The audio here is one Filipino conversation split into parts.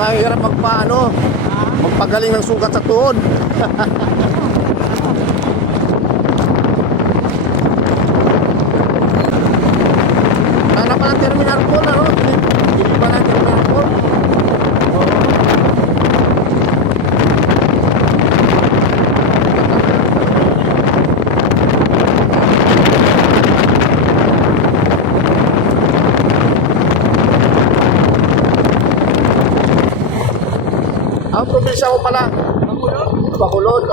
mahirap magpagaling ng sugat sa tuhod. Wala pa ng terminal pool, ano? Hindi pa ng terminal pool. Ang probinsya ko pala. Bacolod.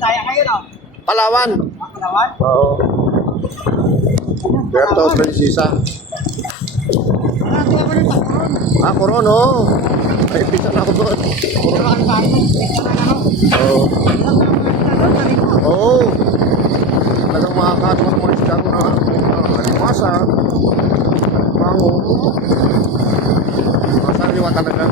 Kaya kayo, no? Palawan. Palawan? Oo. Puerto Princesa. Marami ako ng Coron. Coron, oo. Ay, pisa na ako doon. Coron tayo. Oo. Oo. Talagang makakatawa ng mga isda ko na alimasa. Mango. Masariwa talaga.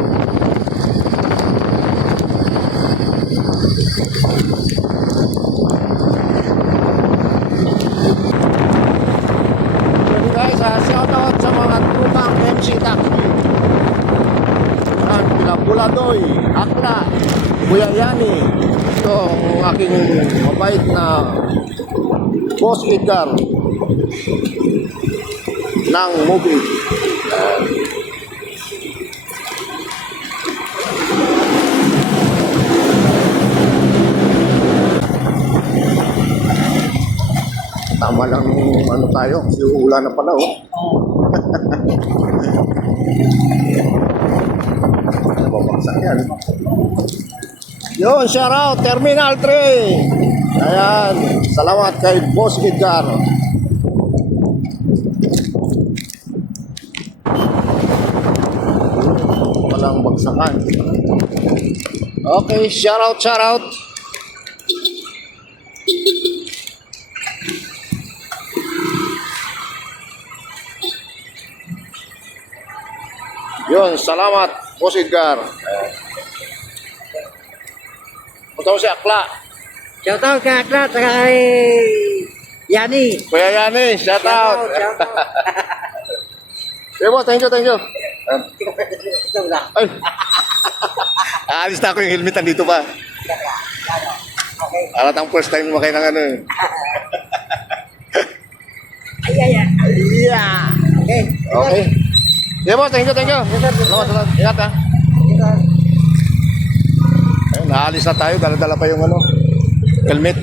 Jadi guys, shout out sa mga trupang MC Taxi. Buladoy, Akla, Kuya Yani. Ito ang aking mabait na Boss Edgar ng movie. Tama lang ano tayo, kasi ulan na pala oh. Babaksak yan. Yun, shout out, Terminal 3. Ayan, salamat kay Boss Edgar. Walang bagsakan. Okay, shout out, shout out. Yun, salamat, Boss Edgar. Punta mo si Akla. Shout out kay Akla, kay Yani. Kuya Yani, shout out. Shout out. Sige po, thank you, thank you. Ito lang. Ay. Aalis na ako yung helmet, dito pa. Okay. Alat ang first time mo kayo ng ano. Ay. Yeah. Okay. Okay. Sige po, thank you, thank you. Salamat, salamat. Ingat ha. Ayun, naalis na tayo, dala-dala pa yung ano, helmet.